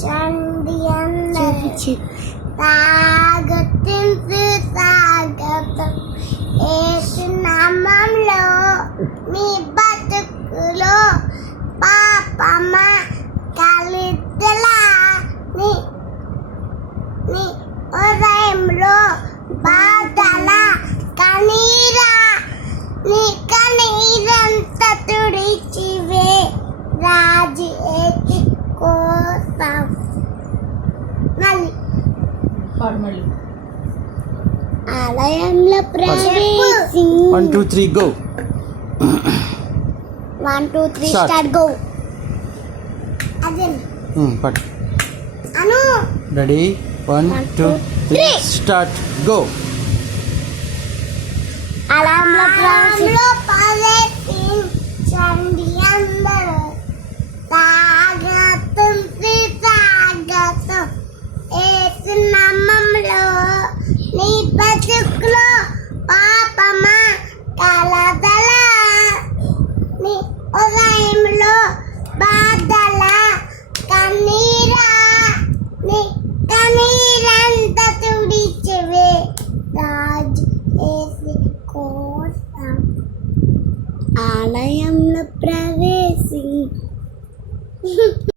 చండి అందరు సాగతించు సాగతం ఏసు నామంలో మీ బతుకులో పాపమ్మ కలిద్దలా నీ నీ పాడు మళ్ళీ. ఆలయంలో ప్రవేశించి. One two three go. One two three Start. Start go. అదే. అను. Ready? One One, two two, three three. Start go. అలంలో ప్రవేశించండి అందరూ స్వాగతం స్వాగతం ఏసు నామంలో నీ బతుకులో పాపమ కలదల నీ ఉదయంలో బాధల కన్నీరా నీ కన్నీరంత తుడిచివే రాజు ఏసి కోసం ఆలయంలో ప్రవేశి